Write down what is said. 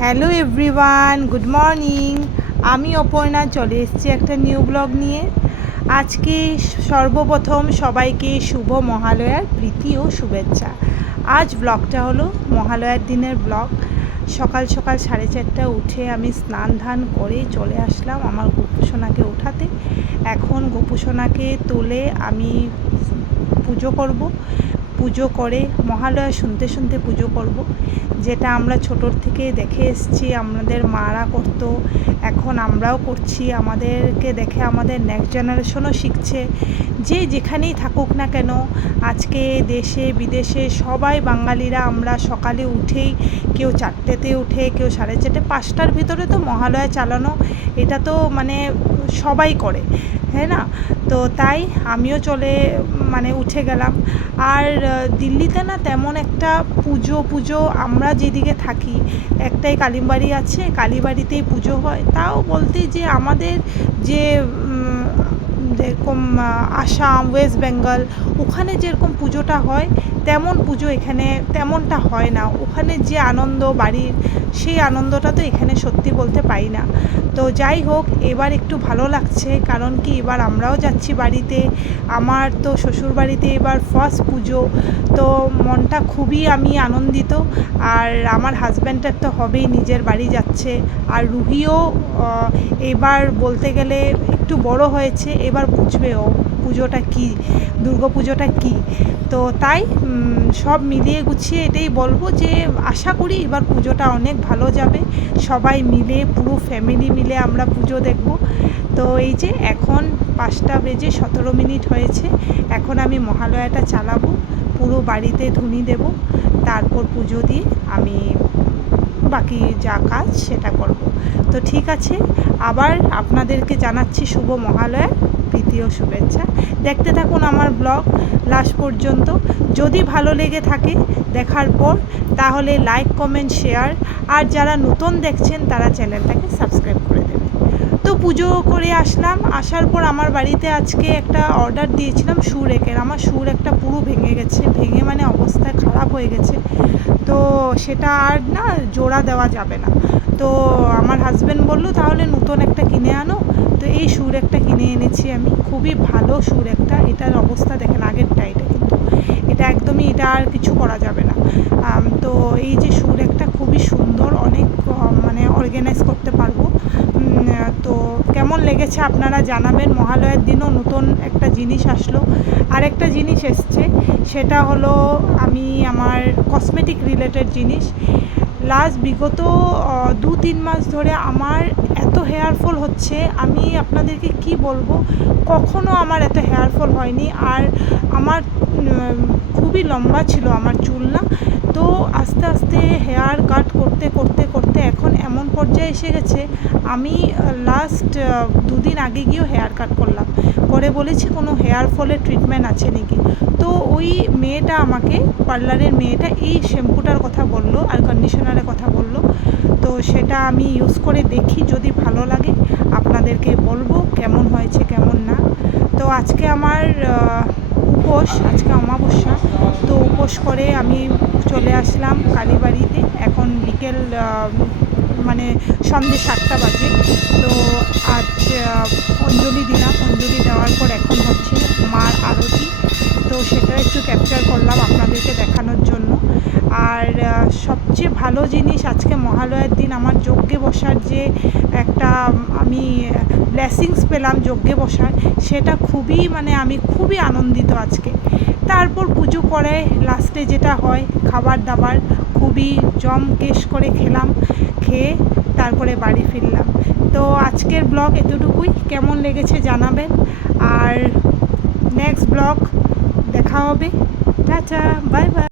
Hello everyone, good morning. আমি অপর্ণা চলে এসেছি একটা নিউ ব্লগ নিয়ে। আজকে সর্বপ্রথম সবাইকে শুভ মহালয়ার প্রীতি ও শুভেচ্ছা। আজ ব্লগটা হলো মহালয়ার দিনের ব্লগ। সকাল সকাল 4:30 উঠে আমি স্নান ধান করে চলে আসলাম আমার গোপুসোনাকে ওঠাতে। এখন গোপুসোনাকে তুলে আমি পুজো করব। পুজো করে মহালয়া শুনতে শুনতে পুজো করব, যেটা আমরা ছোটোর থেকে দেখে এসেছি, আমাদের মারা করতো, এখন আমরাও করছি। আমাদেরকে দেখে আমাদের নেক্সট জেনারেশনও শিখছে। যে যেখানেই থাকুক না কেন, আজকে দেশে বিদেশে সবাই বাঙালিরা আমরা সকালে উঠেই, কেউ 4টেতে উঠে, কেউ 4:30, 5টার ভিতরে তো মহালয়া চালানো, এটা তো মানে সবাই করে, হ্যাঁ না? তো তাই আমিও উঠে গেলাম। আর দিল্লিতে না তেমন একটা পুজো আমরা যেদিকে থাকি একটাই কালীবাড়ি আছে, কালীবাড়িতেই পুজো হয়। তাও বলতে যে আমাদের যে যেরকম আসাম, ওয়েস্ট বেঙ্গল, ওখানে যেরকম পুজোটা হয় তেমন পুজো এখানে তেমনটা হয় না। ওখানে যে আনন্দ বাড়ির, সেই আনন্দটা তো এখানে সত্যি বলতে পাই না। তো যাই হোক, এবার একটু ভালো লাগছে, কারণ কি এবার আমরাও যাচ্ছি বাড়িতে। আমার তো শ্বশুরবাড়িতে এবার ফার্স্ট পুজো, তো মনটা খুবই আমি আনন্দিত। আর আমার হাজব্যান্ডের তো হবেই, নিজের বাড়ি যাচ্ছে। আর রুহিও এবার বলতে গেলে একটু বড় হয়েছে, এবার বুঝবে ও পুজোটা কী, দুর্গা পুজোটা কী। তো তাই সব মিলিয়ে গুছিয়ে এটাই বলবো যে আশা করি এবার পুজোটা অনেক ভালো যাবে। সবাই মিলে, পুরো ফ্যামিলি মিলে আমরা পুজো দেখব। তো এই যে এখন 5:17 হয়েছে, এখন আমি মহালয়াটা চালাবো, পুরো বাড়িতে ধুনি দেব, তারপর পুজো দিয়ে আমি বাকি যা কাজ সেটা করব। তো ঠিক আছে, আবার আপনাদেরকে জানাচ্ছি শুভ মহালয়ার প্রীতি ও শুভেচ্ছা। দেখতে থাকুন আমার ব্লগ লাস্ট পর্যন্ত। যদি ভালো লেগে থাকে দেখার পর, তাহলে লাইক, কমেন্ট, শেয়ার, আর যারা নতুন দেখছেন তারা চ্যানেলটাকে সাবস্ক্রাইব করে দেবেন। তো পুজো করে আসলাম। আসার পর আমার বাড়িতে আজকে একটা অর্ডার দিয়েছিলাম শু রেকের। আমার শু রেকটা পুরো ভেঙে গেছে, ভেঙে মানে অবস্থা খারাপ হয়ে গেছে। তো সেটা আর না জোড়া দেওয়া যাবে না। তো আমার হাজব্যান্ড বললো তাহলে নতুন একটা কিনে আনো। তো এই শু রেকটা কিনে এনেছি আমি, খুবই ভালো শু রেকটা। এটার অবস্থা দেখেন, আগেরটা এটা, কিন্তু এটা একদমই, এটা আর কিছু করা যাবে না। তো এই যে শু রেকটা খুবই সুন্দর, অনেক অর্গানাইজ করতে পারবো। তো কেমন লেগেছে আপনারা জানাবেন। মহালয়ার দিনও নতুন একটা জিনিস আসলো। আর একটা জিনিস এসছে, সেটা হলো আমি আমার কসমেটিক রিলেটেড জিনিস। বিগত 2-3 মাস ধরে আমার এত হেয়ার ফল হচ্ছে, আমি আপনাদেরকে কি বলবো, কখনো আমার এত হেয়ার ফল হয়নি। আর আমার খুবই লম্বা ছিল আমার চুল না। তো আস্তে আস্তে হেয়ার কাট করতে করতে করতে এখন এমন পর্যায়ে এসে গেছে, আমি লাস্ট 2 দিন আগে গিয়েও হেয়ার কাট করলাম, করে বলেছি কোনো হেয়ার ফলের ট্রিটমেন্ট আছে নাকি। তো ওই মেয়েটা আমাকে, পার্লারের মেয়েটা, এই শ্যাম্পুটার কথা বললো আর কন্ডিশনারের কথা বললো। তো সেটা আমি ইউজ করে দেখি, যদি ভালো লাগে আপনাদেরকে বলবো কেমন হয়েছে কেমন না। তো আজকে আমার উপোস, আজকে অমাবস্যা। তো উপোস করে আমি চলে আসলাম কালীবাড়িতে। এখন বিকেল সন্ধ্যে 7টা বাজে। তো আজ অঞ্জলি দিলাম, অঞ্জলি দেওয়ার পর এখন হচ্ছে মার আরতি। তো সেটা একটু ক্যাপচার করলাম আপনাদেরকে দেখানোর জন্য। আর সবচেয়ে ভালো জিনিস, আজকে মহালয়ার দিন আমার যজ্ঞে বসার যে একটা আমি ব্লেসিংস পেলাম যজ্ঞে বসার, সেটা খুবই আমি খুবই আনন্দিত আজকে। তারপর পুজো করে লাস্টে যেটা হয় খাবার দাবার, খুবই জমকেশ করে খেলাম, খেয়ে তারপরে বাড়ি ফিরলাম। তো আজকের ব্লগ এতটুকুই, কেমন লেগেছে জানাবেন। আর নেক্সট ব্লগ দেখা হবে। Tata, bye bye.